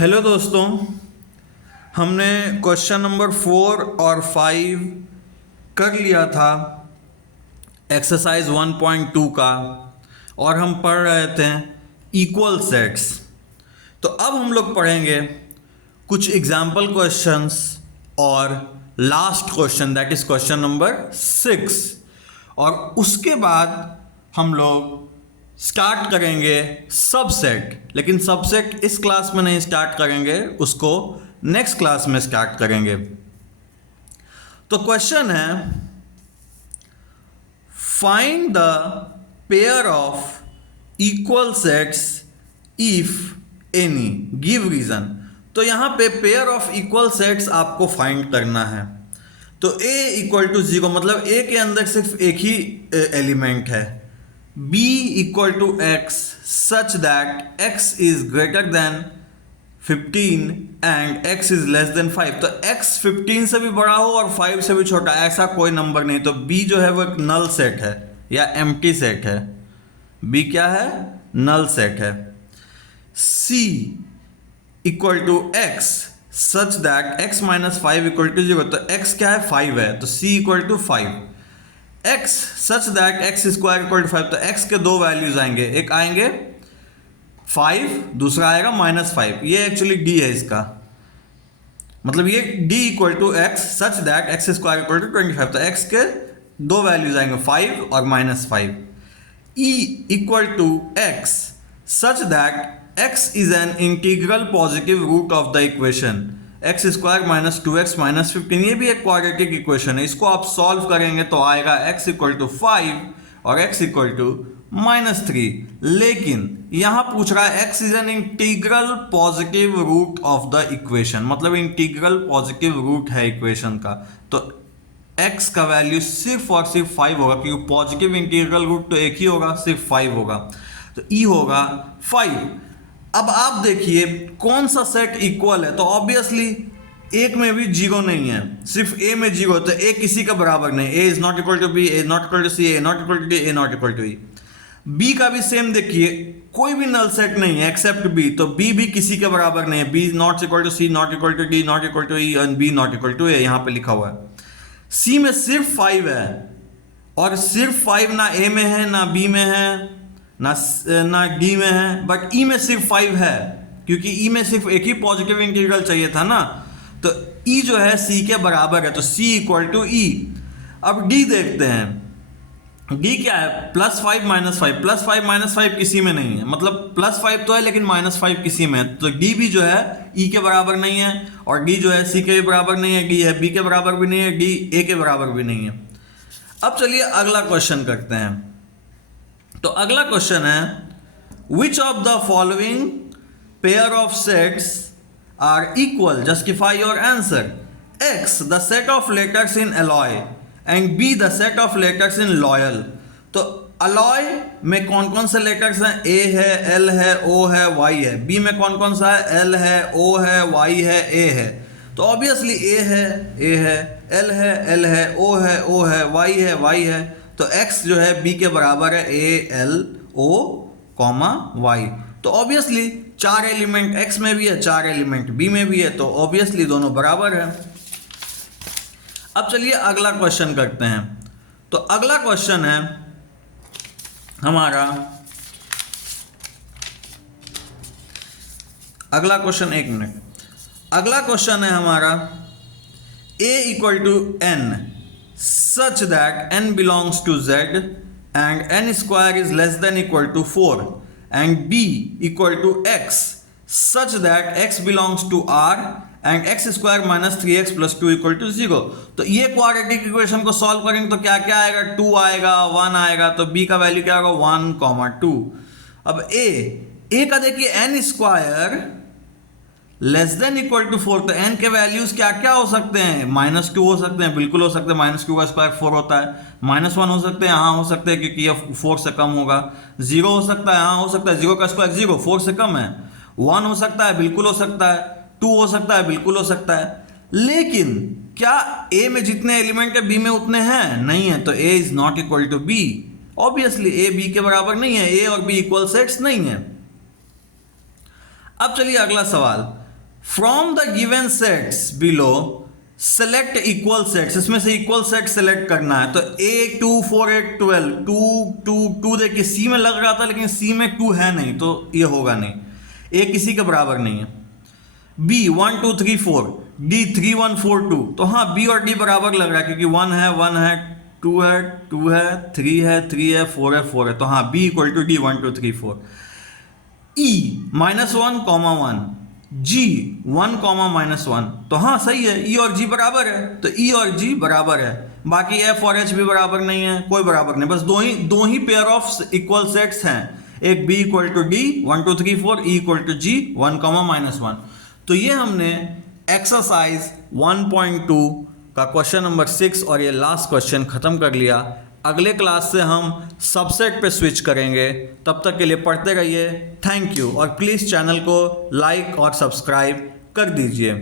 Hello दोस्तों, हमने question number 4 और 5 कर लिया था एक्सरसाइज 1.2 का और हम पढ़ रहे थे इक्वल सेट्स। तो अब हम लोग पढ़ेंगे कुछ एग्जाम्पल क्वेश्चंस और last question that is question number 6 और उसके बाद हम लोग स्टार्ट करेंगे सबसेट। लेकिन सबसेट इस क्लास में नहीं स्टार्ट करेंगे, उसको नेक्स्ट क्लास में स्टार्ट करेंगे। तो क्वेश्चन है find the pair of equal sets if any give reason. तो यहां पे पेयर ऑफ इक्वल सेट्स आपको फाइंड करना है। तो a इक्वल टू 0 मतलब a के अंदर सिर्फ एक ही एलिमेंट है, b equal to x such that x is greater than 15 and x is less than 5। तो x 15 से भी बड़ा हो और 5 से भी छोटा, ऐसा कोई नंबर नहीं। तो b जो है वो एक नल सेट है या एम्प्टी सेट है। b क्या है? नल सेट है। c equal to x such that x minus 5 equal to 0। तो x क्या है? 5 है, तो c equal to 5। x such that x square equal to 5। तो x के दो वैल्यूज आएंगे, एक आएंगे 5, दूसरा आएगा -5। ये एक्चुअली d है इसका, मतलब ये d equal to x such that x square equal to 25। तो x के दो वैल्यूज आएंगे 5 और -5। e equal to x such that x is an integral positive root of the equation x square minus 2x minus 15। ये भी एक quadratic equation है, इसको आप सॉल्व करेंगे तो आएगा x इक्वल टू 5 और x इक्वल टू -3। लेकिन यहां पूछ रहा है x is an integral positive root of the equation, मतलब इंटीग्रल पॉजिटिव रूट है इक्वेशन का। तो x का वैल्यू सिर्फ और सिर्फ 5 होगा, क्योंकि पॉजिटिव इंटीग्रल रूट तो एक ही होगा, सिर्फ 5 होगा। तो e होगा 5। अब आप देखिए कौन सा सेट इक्वल है। तो ऑब्वियसली एक में भी 0 नहीं है, सिर्फ a में 0 है। तो a किसी का बराबर नहीं, a is not equal to b, a is not equal to c, a not equal to d, a not equal to e। b का भी सेम देखिए, कोई भी नल सेट नहीं है एक्सेप्ट b। तो b भी किसी के बराबर नहीं है, b not equal to c, not equal to d, not equal to e and b not equal to a, यहां पे लिखा हुआ है। c में सिर्फ 5 है और सिर्फ 5 ना a में है ना b में है ना d में है, बट e में सिर्फ 5 है, क्योंकि e में सिर्फ एक ही पॉजिटिव इंटीग्रल चाहिए था ना। तो e जो है c के बराबर है, तो c इक्वल टू e। अब d देखते हैं, d क्या है? +5 -5, +5 -5 किसी में नहीं है, मतलब +5 तो है लेकिन -5 किसी में है। तो d भी जो है e के बराबर नहीं है और d जो है c के बराबर नहीं है, d है b के बराबर भी नहीं है, d a के बराबर भी नहीं है। अब चलिए अगला क्वेश्चन करते हैं। तो अगला क्वेश्चन है which of the following pair of sets are equal, justify your answer. x the set of letters in alloy and b the set of letters in loyal. तो अलॉय में कौन कौन से लेटर्स हैं? a है, l है, o है, y है। b में कौन कौन सा है? l है, o है, y है, a है। तो ऑब्वियसली a है, l है, l है, o है, o है, y है। तो x जो है b के बराबर है a l o y। तो ऑब्वियसली 4 एलिमेंट x में भी है, 4 एलिमेंट b में भी है, तो ऑब्वियसली दोनों बराबर है। अब चलिए अगला क्वेश्चन करते हैं। तो अगला क्वेश्चन है हमारा, अगला क्वेश्चन, एक मिनट, अगला क्वेश्चन है हमारा a equal to n such that n belongs to z and n square is less than equal to 4 and b equal to x such that x belongs to r and x square minus 3x plus 2 equal to 0। तो ये quadratic equation को solve करेंगे तो क्या क्या आएगा? 2 आएगा, 1 आएगा। तो b का वैल्यू क्या होगा? 1, 2। अब a का देखिए n square less than equal to 4। तो n के वैल्यूज क्या क्या हो सकते हैं? -2 हो सकते हैं, बिल्कुल हो सकते हैं, -2 का स्क्वायर 4 होता है। -1 हो सकते हैं, हाँ हो सकते हैं क्योंकि ये 4 से कम होगा। 0 हो सकता है, हाँ हो सकता है, 0 का स्क्वायर 0, 4 से कम है। 1 हो सकता है, बिल्कुल हो सकता है। 2 हो सकता है, बिल्कुल हो सकता है। लेकिन क्या a में जितने एलिमेंट है b में उतने हैं? नहीं है। तो a is not equal to b। Obviously a b के बराबर नहीं है, a और b इक्वल सेट्स नहीं है। अब चलिए अगला सवाल, from the given sets below select equal sets, इसमें से इक्वल सेट सेलेक्ट करना है। तो A 2 4 8 12 2 2 2 देखिए C में लग रहा था लेकिन C में 2 है नहीं तो ये होगा नहीं, A किसी के बराबर नहीं है। B 1 2 3 4 D 3 1 4 2, तो हाँ B और D बराबर लग रहा है क्योंकि 1 है 2 है 2 है 3 है 3 है 4 है 4 है, तो हाँ B equal to D 1 2 3 4। E -1 1 G 1 -1, तो हाँ सही है E और G बराबर है, तो E और G बराबर है। बाकी F और H भी बराबर नहीं है, कोई बराबर नहीं, बस दो ही पेयर ऑफ इक्वल सेट्स हैं, एक B equal to D 1 2 3 4, E equal to G 1 -1। तो ये हमने एक्सरसाइज 1.2 का क्वेश्चन नंबर 6 और ये लास्ट क्वेश्चन खत्म कर लिया। अगले क्लास से हम सबसेट पे स्विच करेंगे, तब तक के लिए पढ़ते रहिए। थैंक यू, और प्लीज़ चैनल को लाइक और सब्सक्राइब कर दीजिए।